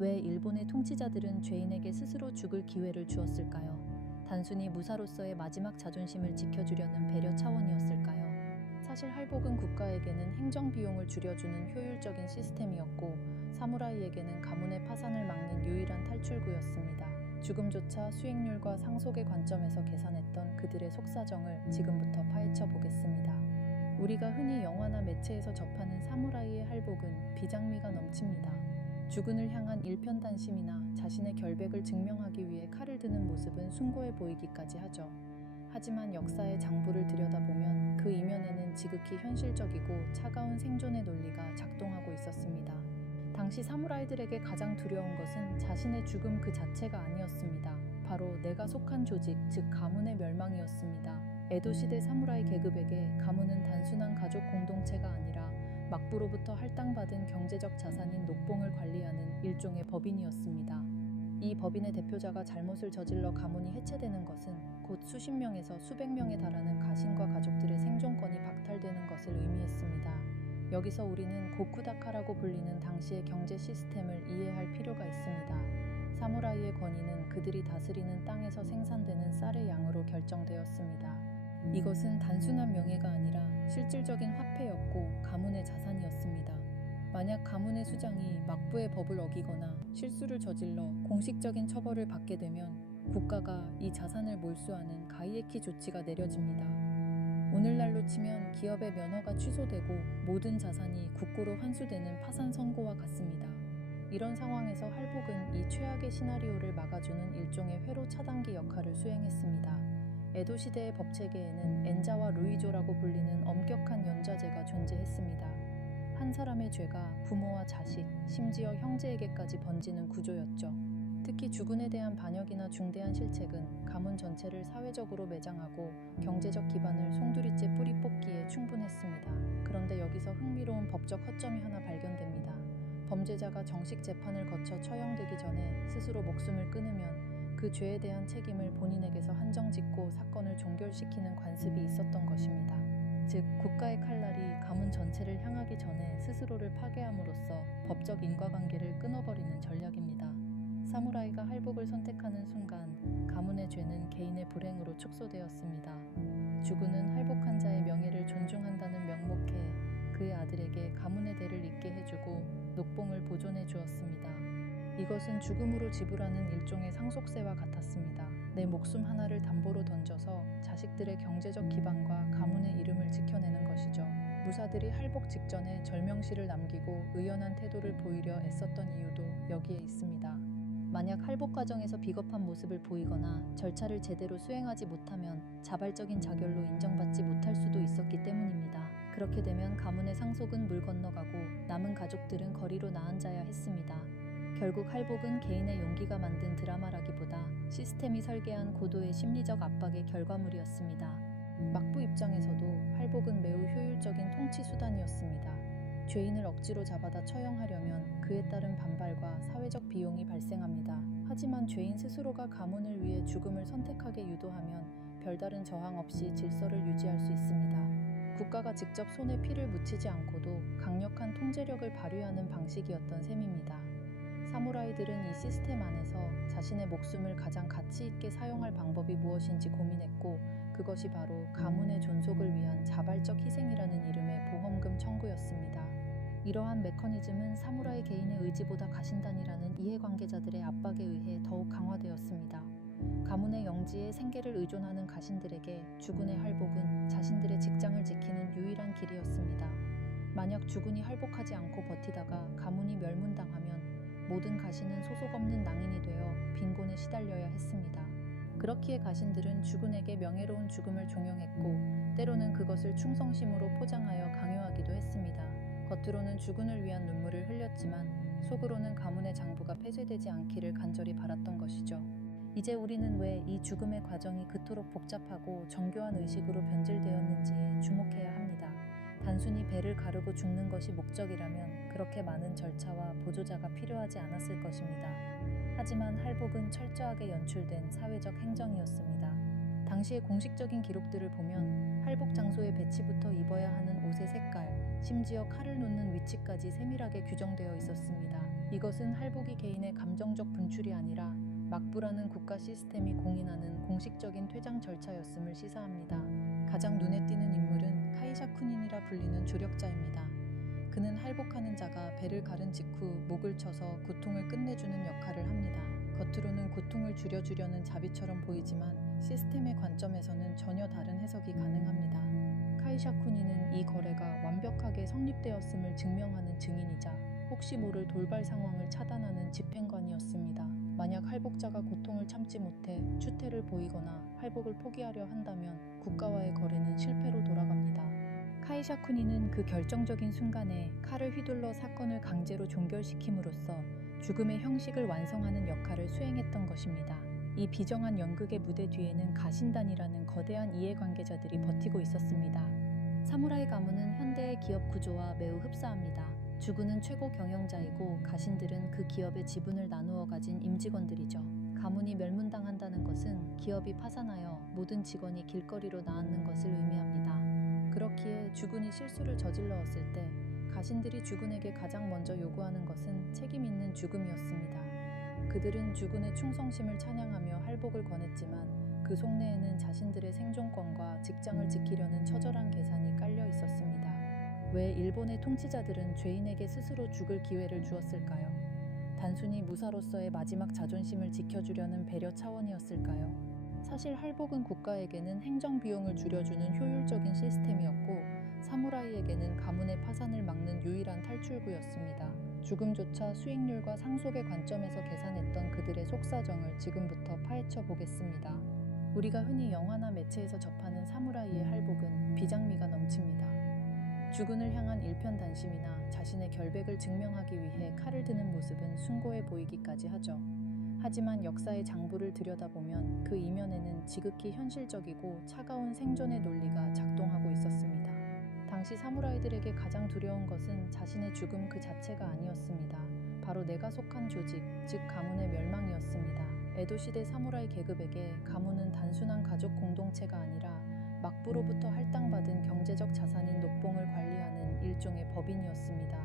왜 일본의 통치자들은 죄인에게 스스로 죽을 기회를 주었을까요? 단순히 무사로서의 마지막 자존심을 지켜주려는 배려 차원이었을까요? 사실 할복은 국가에게는 행정 비용을 줄여주는 효율적인 시스템이었고, 사무라이에게는 가문의 파산을 막는 유일한 탈출구였습니다. 죽음조차 수익률과 상속의 관점에서 계산했던 그들의 속사정을 지금부터 파헤쳐 보겠습니다. 우리가 흔히 영화나 매체에서 접하는 사무라이의 할복은 비장미가 넘칩니다. 주군을 향한 일편단심이나 자신의 결백을 증명하기 위해 칼을 드는 모습은 숭고해 보이기까지 하죠. 하지만 역사의 장부를 들여다보면 그 이면에는 지극히 현실적이고 차가운 생존의 논리가 작동하고 있었습니다. 당시 사무라이들에게 가장 두려운 것은 자신의 죽음 그 자체가 아니었습니다. 바로 내가 속한 조직, 즉 가문의 멸망이었습니다. 에도시대 사무라이 계급에게 가문은 단순한 가족 공동체가 아니라 막부로부터 할당받은 경제적 자산인 녹봉을 관리하는 일종의 법인이었습니다. 이 법인의 대표자가 잘못을 저질러 가문이 해체되는 것은 곧 수십 명에서 수백 명에 달하는 가신과 가족들의 생존권이 박탈되는 것을 의미했습니다. 여기서 우리는 고쿠다카라고 불리는 당시의 경제 시스템을 이해할 필요가 있습니다. 사무라이의 권위는 그들이 다스리는 땅에서 생산되는 쌀의 양으로 결정되었습니다. 이것은 단순한 명예가 아니라 실질적인 화폐였고 가문의 자산이었습니다. 만약 가문의 수장이 막부의 법을 어기거나 실수를 저질러 공식적인 처벌을 받게 되면 국가가 이 자산을 몰수하는 가이에키 조치가 내려집니다. 오늘날로 치면 기업의 면허가 취소되고 모든 자산이 국고로 환수되는 파산 선고와 같습니다. 이런 상황에서 할복은 이 최악의 시나리오를 막아주는 일종의 회로 차단기 역할을 수행했습니다. 에도 시대의 법체계에는 엔자와 루이조라고 불리는 엄격한 연좌제가 존재했습니다. 한 사람의 죄가 부모와 자식, 심지어 형제에게까지 번지는 구조였죠. 특히 주군에 대한 반역이나 중대한 실책은 가문 전체를 사회적으로 매장하고 경제적 기반을 송두리째 뿌리 뽑기에 충분했습니다. 그런데 여기서 흥미로운 법적 허점이 하나 발견됩니다. 범죄자가 정식 재판을 거쳐 처형되기 전에 스스로 목숨을 끊으면 그 죄에 대한 책임을 본인에게서 한정짓고 사건을 종결시키는 관습이 있었던 것입니다. 즉, 국가의 칼날이 가문 전체를 향하기 전에 스스로를 파괴함으로써 법적 인과관계를 끊어버리는 전략입니다. 사무라이가 할복을 선택하는 순간 가문의 죄는 개인의 불행으로 축소되었습니다. 주군은 할복한 자의 명예를 존중한다는 명목에 그의 아들에게 가문의 대를 잇게 해주고 녹봉을 보존해 주었습니다. 이것은 죽음으로 지불하는 일종의 상속세와 같았습니다. 내 목숨 하나를 담보로 던져서 자식들의 경제적 기반과 가문의 이름을 지켜내는 것이죠. 무사들이 할복 직전에 절명시를 남기고 의연한 태도를 보이려 애썼던 이유도 여기에 있습니다. 만약 할복 과정에서 비겁한 모습을 보이거나 절차를 제대로 수행하지 못하면 자발적인 자결로 인정받지 못할 수도 있었기 때문입니다. 그렇게 되면 가문의 상속은 물 건너가고 남은 가족들은 거리로 나앉아야 했습니다. 결국 할복은 개인의 용기가 만든 드라마라기보다 시스템이 설계한 고도의 심리적 압박의 결과물이었습니다. 막부 입장에서도 할복은 매우 효율적인 통치 수단이었습니다. 죄인을 억지로 잡아다 처형하려면 그에 따른 반발과 사회적 비용이 발생합니다. 하지만 죄인 스스로가 가문을 위해 죽음을 선택하게 유도하면 별다른 저항 없이 질서를 유지할 수 있습니다. 국가가 직접 손에 피를 묻히지 않고도 강력한 통제력을 발휘하는 방식이었던 셈입니다. 사무라이들은 이 시스템 안에서 자신의 목숨을 가장 가치 있게 사용할 방법이 무엇인지 고민했고, 그것이 바로 가문의 존속을 위한 자발적 희생이라는 이름의 보험금 청구였습니다. 이러한 메커니즘은 사무라이 개인의 의지보다 가신단이라는 이해관계자들의 압박에 의해 더욱 강화되었습니다. 가문의 영지에 생계를 의존하는 가신들에게 주군의 할복은 자신들의 직장을 지키는 유일한 길이었습니다. 만약 주군이 할복하지 않고 버티다가 가문이 멸문당하면 모든 가신은 소속 없는 낭인이 되어 빈곤에 시달려야 했습니다. 그렇기에 가신들은 주군에게 명예로운 죽음을 종용했고, 때로는 그것을 충성심으로 포장하여 강요하기도 했습니다. 겉으로는 주군을 위한 눈물을 흘렸지만 속으로는 가문의 장부가 폐쇄되지 않기를 간절히 바랐던 것이죠. 이제 우리는 왜 이 죽음의 과정이 그토록 복잡하고 정교한 의식으로 변질되었는지에 주목해야 합니다. 단순히 배를 가르고 죽는 것이 목적이라면 그렇게 많은 절차와 보조자가 필요하지 않았을 것입니다. 하지만 할복은 철저하게 연출된 사회적 행정이었습니다. 당시의 공식적인 기록들을 보면 할복 장소의 배치부터 입어야 하는 옷의 색깔, 심지어 칼을 놓는 위치까지 세밀하게 규정되어 있었습니다. 이것은 할복이 개인의 감정적 분출이 아니라 막부라는 국가 시스템이 공인하는 공식적인 퇴장 절차였음을 시사합니다. 가장 눈에 띄는 인물은 카이샤쿠닌이라 불리는 조력자입니다. 그는 할복하는 자가 배를 가른 직후 목을 쳐서 고통을 끝내주는 역할을 합니다. 겉으로는 고통을 줄여주려는 자비처럼 보이지만 시스템의 관점에서는 전혀 다른 해석이 가능합니다. 카이샤쿠니는 이 거래가 완벽하게 성립되었음을 증명하는 증인이자 혹시 모를 돌발 상황을 차단하는 집행관이었습니다. 만약 할복자가 고통을 참지 못해 추태를 보이거나 할복을 포기하려 한다면 국가와의 거래는 실패로 돌아갑니다. 카이샤쿠니는 그 결정적인 순간에 칼을 휘둘러 사건을 강제로 종결시킴으로써 죽음의 형식을 완성하는 역할을 수행했던 것입니다. 이 비정한 연극의 무대 뒤에는 가신단이라는 거대한 이해관계자들이 버티고 있었습니다. 사무라이 가문은 현대의 기업 구조와 매우 흡사합니다. 주군은 최고 경영자이고 가신들은 그 기업의 지분을 나누어 가진 임직원들이죠. 가문이 멸문당한다는 것은 기업이 파산하여 모든 직원이 길거리로 나앉는 것을 의미합니다. 그렇기에 주군이 실수를 저질러었을 때 가신들이 주군에게 가장 먼저 요구하는 것은 책임 있는 죽음이었습니다. 그들은 주군의 충성심을 찬양하며 할복을 권했지만 그 속내에는 자신들의 생존권과 직장을 지키려는 처절한 계산이 깔려 있었습니다. 왜 일본의 통치자들은 죄인에게 스스로 죽을 기회를 주었을까요? 단순히 무사로서의 마지막 자존심을 지켜주려는 배려 차원이었을까요? 사실 할복은 국가에게는 행정 비용을 줄여주는 효율적인 시스템이었고 사무라이에게는 가문의 파산을 막는 유일한 탈출구였습니다. 죽음조차 수익률과 상속의 관점에서 계산했던 그들의 속사정을 지금부터 파헤쳐 보겠습니다. 우리가 흔히 영화나 매체에서 접하는 사무라이의 할복은 비장미가 넘칩니다. 주군을 향한 일편단심이나 자신의 결백을 증명하기 위해 칼을 드는 모습은 숭고해 보이기까지 하죠. 하지만 역사의 장부를 들여다보면 그 이면에는 지극히 현실적이고 차가운 생존의 논리가 작동하고 있었습니다. 당시 사무라이들에게 가장 두려운 것은 자신의 죽음 그 자체가 아니었습니다. 바로 내가 속한 조직, 즉 가문의 멸망이었습니다. 에도시대 사무라이 계급에게 가문은 단순한 가족 공동체가 아니라 막부로부터 할당받은 경제적 자산인 녹봉을 관리하는 일종의 법인이었습니다.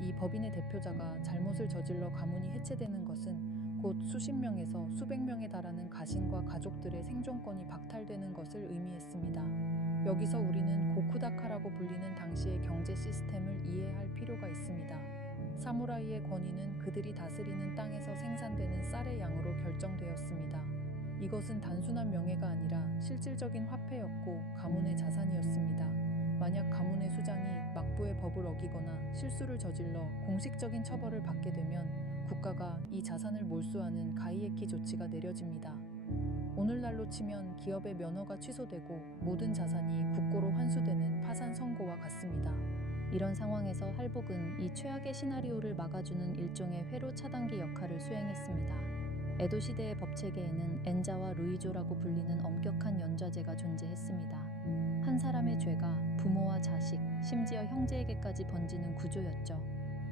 이 법인의 대표자가 잘못을 저질러 가문이 해체되는 것은 곧 수십 명에서 수백 명에 달하는 가신과 가족들의 생존권이 박탈되는 것을 의미했습니다. 여기서 우리는 고쿠다카라고 불리는 당시의 경제 시스템을 이해할 필요가 있습니다. 사무라이의 권위는 그들이 다스리는 땅에서 생산되는 쌀의 양으로 결정되었습니다. 이것은 단순한 명예가 아니라 실질적인 화폐였고 가문의 자산이었습니다. 만약 가문의 수장이 막부의 법을 어기거나 실수를 저질러 공식적인 처벌을 받게 되면 국가가 이 자산을 몰수하는 가이에키 조치가 내려집니다. 오늘날로 치면 기업의 면허가 취소되고 모든 자산이 국고로 환수되는 파산 선고와 같습니다. 이런 상황에서 할복은 이 최악의 시나리오를 막아주는 일종의 회로 차단기 역할을 수행했습니다. 에도 시대의 법체계에는 엔자와 루이조라고 불리는 엄격한 연좌제가 존재했습니다. 한 사람의 죄가 부모와 자식, 심지어 형제에게까지 번지는 구조였죠.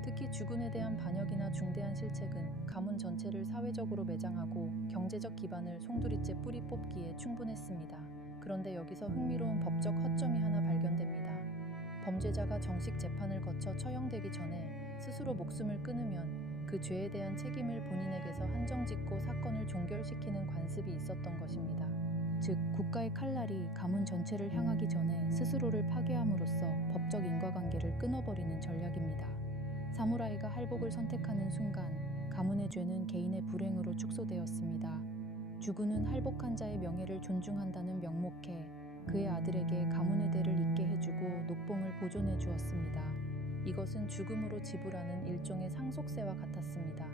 특히 주군에 대한 반역이나 중대한 실책은 가문 전체를 사회적으로 매장하고 경제적 기반을 송두리째 뿌리 뽑기에 충분했습니다. 그런데 여기서 흥미로운 법적 허점이 하나 발견됩니다. 범죄자가 정식 재판을 거쳐 처형되기 전에 스스로 목숨을 끊으면 그 죄에 대한 책임을 본인에게서 한정짓고 사건을 종결시키는 관습이 있었던 것입니다. 즉, 국가의 칼날이 가문 전체를 향하기 전에 스스로를 파괴함으로써 법적 인과관계를 끊어버리는 전략입니다. 사무라이가 할복을 선택하는 순간 가문의 죄는 개인의 불행으로 축소되었습니다. 주군은 할복한 자의 명예를 존중한다는 명목해 그의 아들에게 가문의 대를 잇게 해주고 녹봉을 보존해 주었습니다. 이것은 죽음으로 지불하는 일종의 상속세와 같았습니다.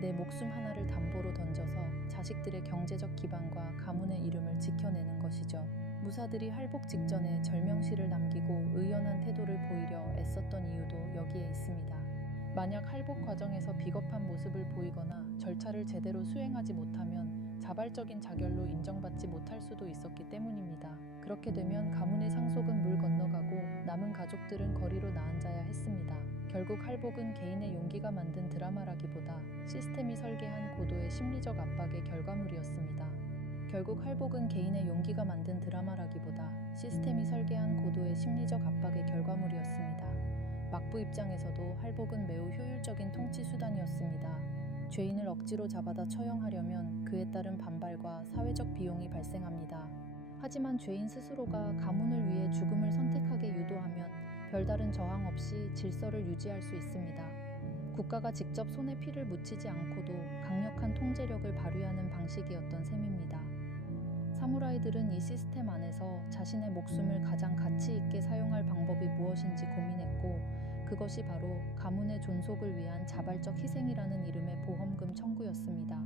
내 목숨 하나를 담보로 던져서 자식들의 경제적 기반과 가문의 이름을 지켜내는 것이죠. 무사들이 할복 직전에 절명시를 남기고 의연한 태도를 보이려 애썼던 이유도 여기에 있습니다. 만약 할복 과정에서 비겁한 모습을 보이거나 절차를 제대로 수행하지 못하면 자발적인 자결로 인정받지 못할 수도 있었기 때문입니다. 그렇게 되면 가문의 상속은 물 건너가고 남은 가족들은 거리로 나앉아야 했습니다. 결국 할복은 개인의 용기가 만든 드라마라기보다 시스템이 설계한 고도의 심리적 압박의 결과물이었습니다. 결국 할복은 개인의 용기가 만든 드라마라기보다 시스템이 설계한 고도의 심리적 압박의 결과물이었습니다. 막부 입장에서도 할복은 매우 효율적인 통치 수단이었습니다. 죄인을 억지로 잡아다 처형하려면 그에 따른 반발과 사회적 비용이 발생합니다. 하지만 죄인 스스로가 가문을 위해 죽음을 선택하게 유도하면 별다른 저항 없이 질서를 유지할 수 있습니다. 국가가 직접 손에 피를 묻히지 않고도 강력한 통제력을 발휘하는 방식이었던 셈입니다. 사무라이들은 이 시스템 안에서 자신의 목숨을 가장 가치 있게 사용할 방법이 무엇인지 고민했고, 그것이 바로 가문의 존속을 위한 자발적 희생이라는 이름의 보험금 청구였습니다.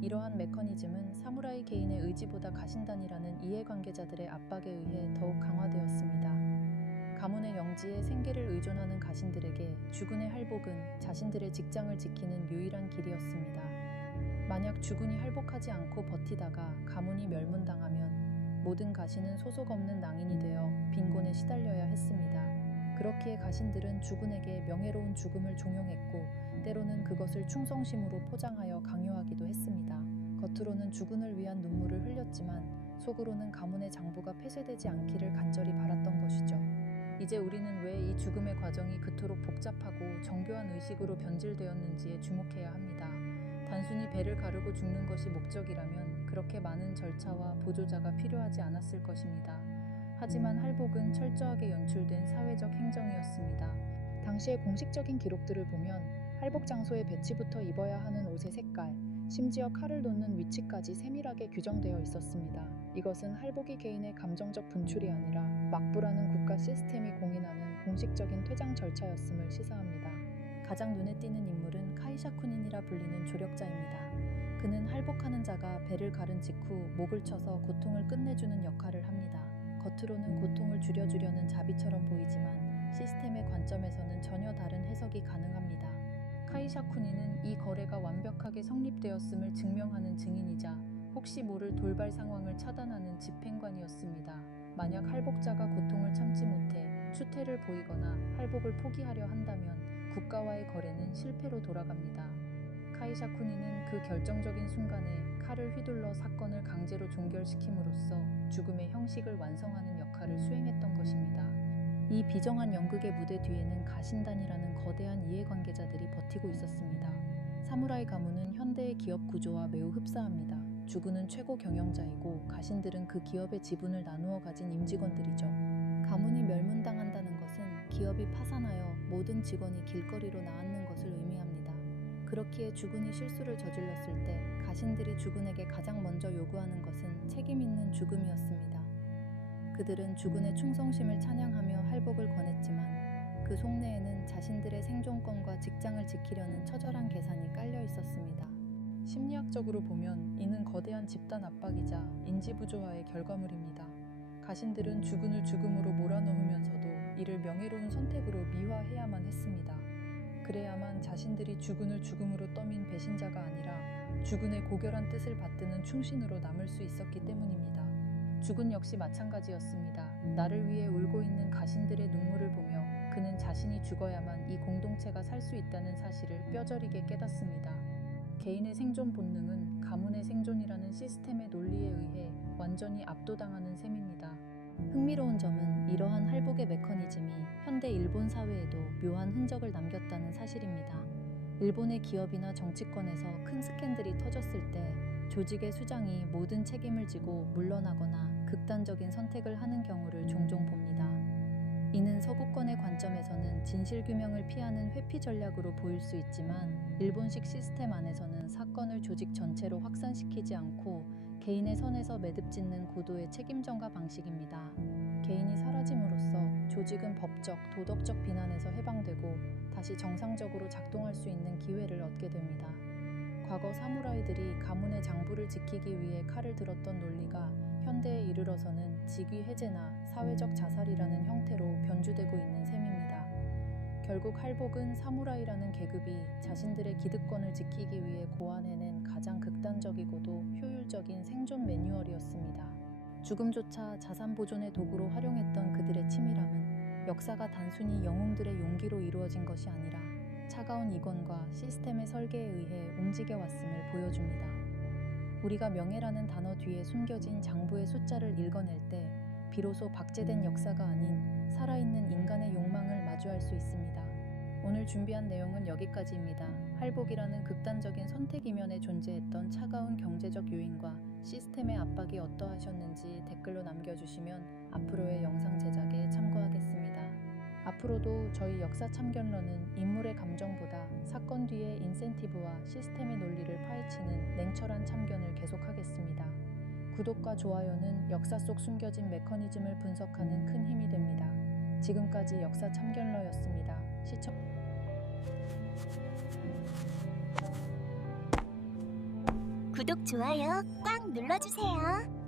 이러한 메커니즘은 사무라이 개인의 의지보다 가신단이라는 이해관계자들의 압박에 의해 더욱 강화되었습니다. 가문의 영지에 생계를 의존하는 가신들에게 주군의 할복은 자신들의 직장을 지키는 유일한 길이었습니다. 만약 주군이 할복하지 않고 버티다가 가문이 멸문당하면 모든 가신은 소속 없는 낭인이 되어 빈곤에 시달려야 했습니다. 그렇기에 가신들은 주군에게 명예로운 죽음을 종용했고, 때로는 그것을 충성심으로 포장하여 강요하기도 했습니다. 겉으로는 주군을 위한 눈물을 흘렸지만 속으로는 가문의 장부가 폐쇄되지 않기를 간절히 바랐던 것이죠. 이제 우리는 왜 이 죽음의 과정이 그토록 복잡하고 정교한 의식으로 변질되었는지에 주목해야 합니다. 단순히 배를 가르고 죽는 것이 목적이라면 그렇게 많은 절차와 보조자가 필요하지 않았을 것입니다. 하지만 할복은 철저하게 연출된 사회적 행정이었습니다. 당시의 공식적인 기록들을 보면 할복 장소의 배치부터 입어야 하는 옷의 색깔, 심지어 칼을 놓는 위치까지 세밀하게 규정되어 있었습니다. 이것은 할복이 개인의 감정적 분출이 아니라 막부라는 국가 시스템이 공인하는 공식적인 퇴장 절차였음을 시사합니다. 가장 눈에 띄는 인물은 카이샤쿠닌이라 불리는 조력자입니다. 그는 할복하는 자가 배를 가른 직후 목을 쳐서 고통을 끝내주는 역할을 합니다. 겉으로는 고통을 줄여주려는 자비처럼 보이지만 시스템의 관점에서는 전혀 다른 해석이 가능합니다. 카이샤쿠니는 이 거래가 완벽하게 성립되었음을 증명하는 증인이자 혹시 모를 돌발 상황을 차단하는 집행관이었습니다. 만약 할복자가 고통을 참지 못해 추태를 보이거나 할복을 포기하려 한다면 국가와의 거래는 실패로 돌아갑니다. 카이샤쿠니는 그 결정적인 순간에 칼을 휘둘러 사건을 강제로 종결시킴으로써 죽음의 형식을 완성하는 역할을 수행했던 것입니다. 이 비정한 연극의 무대 뒤에는 가신단이라는 거대한 이해관계자들이 버티고 있었습니다. 사무라이 가문은 현대의 기업 구조와 매우 흡사합니다. 주군은 최고 경영자이고 가신들은 그 기업의 지분을 나누어 가진 임직원들이죠. 가문이 멸문당한다는 것은 기업이 파산하여 모든 직원이 길거리로 나앉는 것을 의미합니다. 그렇기에 주군이 실수를 저질렀을 때 가신들이 주군에게 가장 먼저 요구하는 것은 책임 있는 죽음이었습니다. 그들은 주군의 충성심을 찬양하며 할복을 권했지만 그 속내에는 자신들의 생존권과 직장을 지키려는 처절한 계산이 깔려 있었습니다. 심리학적으로 보면 이는 거대한 집단 압박이자 인지부조화의 결과물입니다. 가신들은 주군을 죽음으로 몰아넣으면서도 이를 명예로운 선택으로 미화해야만 했습니다. 그래야만 자신들이 주군을 죽음으로 떠민 배신자가 아니라 주군의 고결한 뜻을 받드는 충신으로 남을 수 있었기 때문입니다. 주군 역시 마찬가지였습니다. 나를 위해 울고 있는 가신들의 눈물을 보며 그는 자신이 죽어야만 이 공동체가 살 수 있다는 사실을 뼈저리게 깨닫습니다. 개인의 생존 본능은 가문의 생존이라는 시스템의 논리에 의해 완전히 압도당하는 셈입니다. 흥미로운 점은 이러한 할복의 메커니즘이 현대 일본 사회에도 묘한 흔적을 남겼다는 사실입니다. 일본의 기업이나 정치권에서 큰 스캔들이 터졌을 때 조직의 수장이 모든 책임을 지고 물러나거나 극단적인 선택을 하는 경우를 종종 봅니다. 이는 서구권의 관점에서는 진실규명을 피하는 회피 전략으로 보일 수 있지만 일본식 시스템 안에서는 사건을 조직 전체로 확산시키지 않고 개인의 선에서 매듭짓는 고도의 책임 전가 방식입니다. 개인이 사라짐으로써 조직은 법적, 도덕적 비난에서 해방되고 다시 정상적으로 작동할 수 있는 기회를 얻게 됩니다. 과거 사무라이들이 가문의 장부를 지키기 위해 칼을 들었던 논리가 현대에 이르러서는 직위 해제나 사회적 자살이라는 형태로 변주되고 있는 셈입니다. 결국 할복은 사무라이라는 계급이 자신들의 기득권을 지키기 위해 고안해낸 가장 극단적이고도 효율적인 생존 매뉴얼이었습니다. 죽음조차 자산 보존의 도구로 활용했던 그들의 치밀함은 역사가 단순히 영웅들의 용기로 이루어진 것이 아니라 차가운 이권과 시스템의 설계에 의해 움직여왔음을 보여줍니다. 우리가 명예라는 단어 뒤에 숨겨진 장부의 숫자를 읽어낼 때 비로소 박제된 역사가 아닌 살아있는 인간의 욕망을 마주할 수 있습니다. 오늘 준비한 내용은 여기까지입니다. 할복이라는 극단적인 선택 이면에 존재했던 차가운 경제적 요인과 시스템의 압박이 어떠하셨는지 댓글로 남겨주시면 앞으로의 영상 제작에 참고하겠습니다. 앞으로도 저희 역사 참견러는 인물의 감정보다 사건 뒤의 인센티브와 시스템의 논리를 파헤치는 냉철한 참견을 계속하겠습니다. 구독과 좋아요는 역사 속 숨겨진 메커니즘을 분석하는 큰 힘이 됩니다. 지금까지 역사 참견러였습니다. 구독, 좋아요 꽉 눌러주세요.